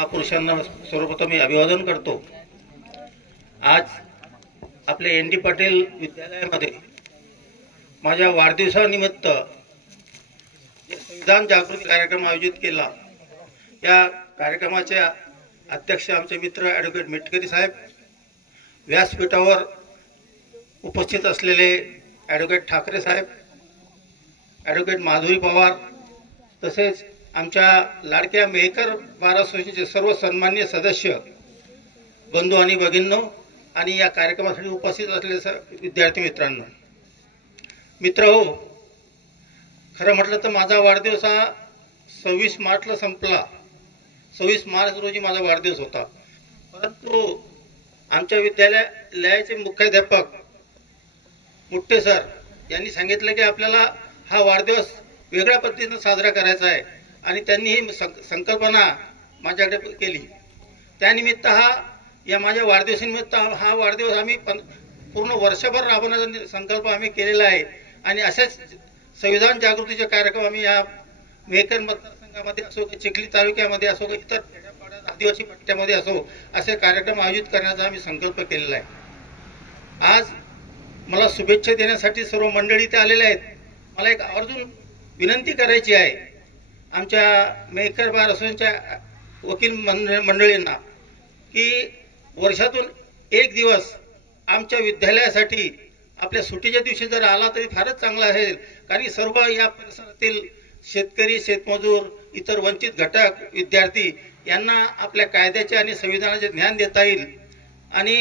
महापुरुषांना सर्वप्रथम मी अभिवादन करतो। आज आपले एन डी पाटील विद्यालयामध्ये माझ्या वाढदिवसानिमित्त संविधान जागृती कार्यक्रम आयोजित केला। या कार्यक्रमाचे अध्यक्ष आमचे मित्र ॲडव्होकेट मिटकरी साहेब, व्यासपीठावर उपस्थित असलेले ॲडव्होकेट ठाकरे साहेब, ॲडव्होकेट माधुरी पवार, तसेच आमच्या लाडक्या मेहकर बार असोसिएशनचे सर्व सन्माननीय सदस्य, बंधू आणि भगिनींनो आणि या कार्यक्रमासाठी उपस्थित असलेले विद्यार्थी मित्रांनो, मित्रहो, खरं म्हटलं तर माझा वाढदिवस हा 26 मार्चला संपला। 26 मार्च रोजी माझा वाढदिवस होता, परंतु आमच्या विद्यालयाचे मुख्याध्यापक मुट्टे सर यांनी सांगितलं की आपल्याला हा वाढदिवस वेगळ्या पद्धतीने साजरा करायचा आहे आणि त्यांनी ही संकल्पना माझ्याकडे केली। त्यानिमित्त या माझ्या वाढदिवसानिमित्त हा वाढदिवस आम्ही पूर्ण वर्षभर राबवण्याचा संकल्प आम्ही केलेला आहे आणि असेच संविधान जागृतीचे कार्यक्रम आम्ही या मेहकर मतदारसंघामध्ये असो, चिखली तालुक्यामध्ये असो, इतर खेड्यापाड्यात आदिवासी पट्ट्यामध्ये असो, असे कार्यक्रम आयोजित करण्याचा आम्ही संकल्प केलेला आहे। आज मला शुभेच्छा देण्यासाठी सर्व मंडळी इथे आलेले आहेत। मला एक आवर्जून विनंती करायची आहे आमच्या मेहकर बार असोसिएशनच्या वकील मंडळींना की वर्षातून एक दिवस आमच्या विद्यालयासाठी आपल्या सुट्टीच्या दिवशी जर आला तरी फारच चांगला आहे, कारण सर्व या परिसरातील शेतकरी, शेतमजूर, इतर वंचित घटक, विद्यार्थी यांना आपल्या कायद्याचे आणि संविधानाचे ज्ञान देता येईल आणि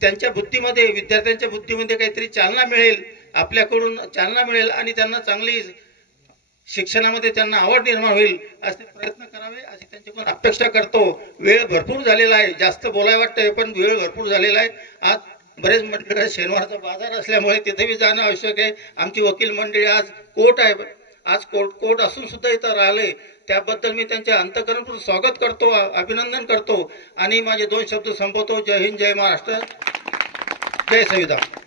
त्यांच्या बुद्धीमध्ये, विद्यार्थ्यांच्या बुद्धीमध्ये काहीतरी चालना मिळेल, आपल्याकडून चालना मिळेल आणि त्यांना चांगली शिक्षणामध्ये त्यांना आवड निर्माण होईल असे प्रयत्न करावे अशी त्यांच्याकडून अपेक्षा करतो। वेळ भरपूर झालेला आहे, जास्त बोलाय वाटतंय पण वेळ भरपूर झालेला आहे। आज बरेच मंडळी शनिवारचा बाजार असल्यामुळे तिथे बी जाणं आवश्यक आहे। आमची वकील मंडळी आज कोर्ट आहे, आज कोर्ट असून सुद्धा इथं राहिले, त्याबद्दल मी त्यांचे अंतःकरणपूर्वक स्वागत करतो, अभिनंदन करतो आणि माझे 2 शब्द संपवतो। जय हिंद, जय महाराष्ट्र, जय संविधान।